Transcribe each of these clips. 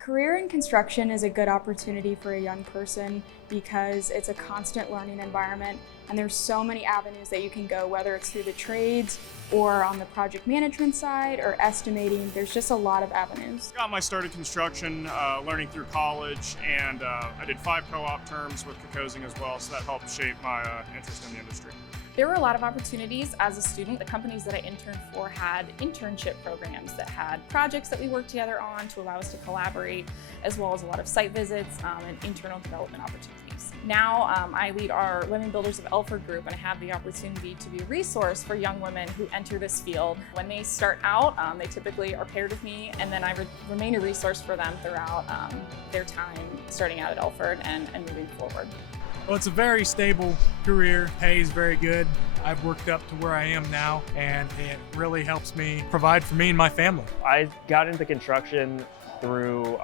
Career in construction is a good opportunity for a young person because it's a constant learning environment and there's so many avenues that you can go, whether it's through the trades or on the project management side or estimating. There's just a lot of avenues. Got my start in construction learning through college, and I did 5 co-op terms with Kokosing as well, so that helped shape my interest in the industry. There were a lot of opportunities as a student. The companies that I interned for had internship programs that had projects that we worked together on to allow us to collaborate, as well as a lot of site visits and internal development opportunities. Now I lead our Women Builders of Elford group, and I have the opportunity to be a resource for young women who enter this field. When they start out, they typically are paired with me, and then I remain a resource for them throughout their time starting out at Elford and moving forward. Well, it's a very stable career, pays very good. I've worked up to where I am now, and it really helps me provide for me and my family. I got into construction through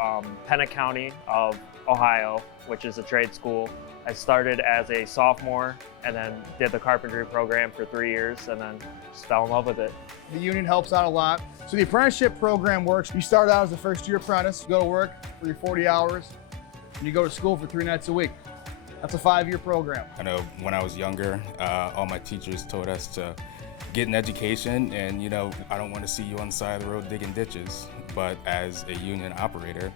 Pennant County of Ohio, which is a trade school. I started as a sophomore and then did the carpentry program for 3 years and then just fell in love with it. The union helps out a lot. So the apprenticeship program works. You start out as a first-year apprentice, you go to work for your 40 hours, and you go to school for 3 nights a week. That's a 5-year program. I know when I was younger, all my teachers told us to get an education, and I don't want to see you on the side of the road digging ditches. But as a union operator,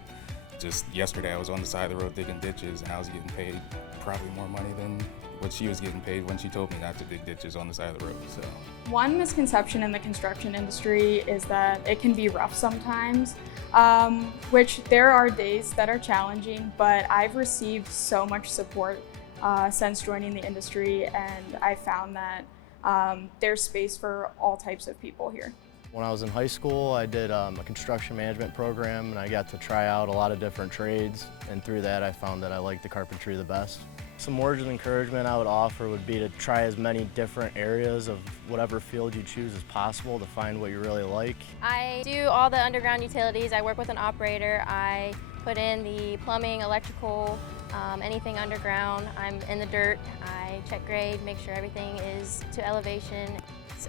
just yesterday I was on the side of the road digging ditches, and I was getting paid probably more money than what she was getting paid when she told me not to dig ditches on the side of the road. So, one misconception in the construction industry is that it can be rough sometimes, which there are days that are challenging, but I've received so much support since joining the industry, and I found that there's space for all types of people here. When I was in high school, I did a construction management program, and I got to try out a lot of different trades, and through that I found that I liked the carpentry the best. Some words of encouragement I would offer would be to try as many different areas of whatever field you choose as possible to find what you really like. I do all the underground utilities. I work with an operator. I put in the plumbing, electrical, anything underground. I'm in the dirt. I check grade, make sure everything is to elevation.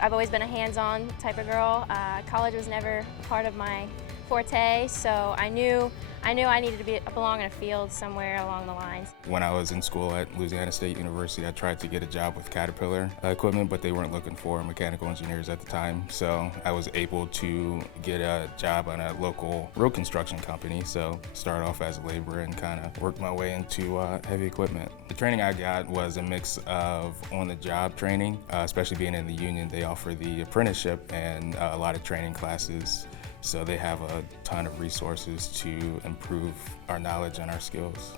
I've always been a hands-on type of girl. College was never a part of my forte, so I knew I needed to belong in a field somewhere along the lines. When I was in school at Louisiana State University, I tried to get a job with Caterpillar equipment, but they weren't looking for mechanical engineers at the time. So I was able to get a job on a local road construction company. So started off as a laborer and kind of worked my way into heavy equipment. The training I got was a mix of on-the-job training, especially being in the union. They offer the apprenticeship and a lot of training classes. So they have a ton of resources to improve our knowledge and our skills.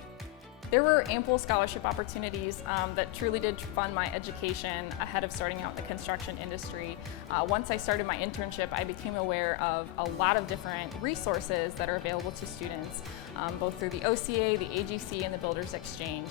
There were ample scholarship opportunities that truly did fund my education ahead of starting out in the construction industry. Once I started my internship, I became aware of a lot of different resources that are available to students, both through the OCA, the AGC, and the Builders Exchange.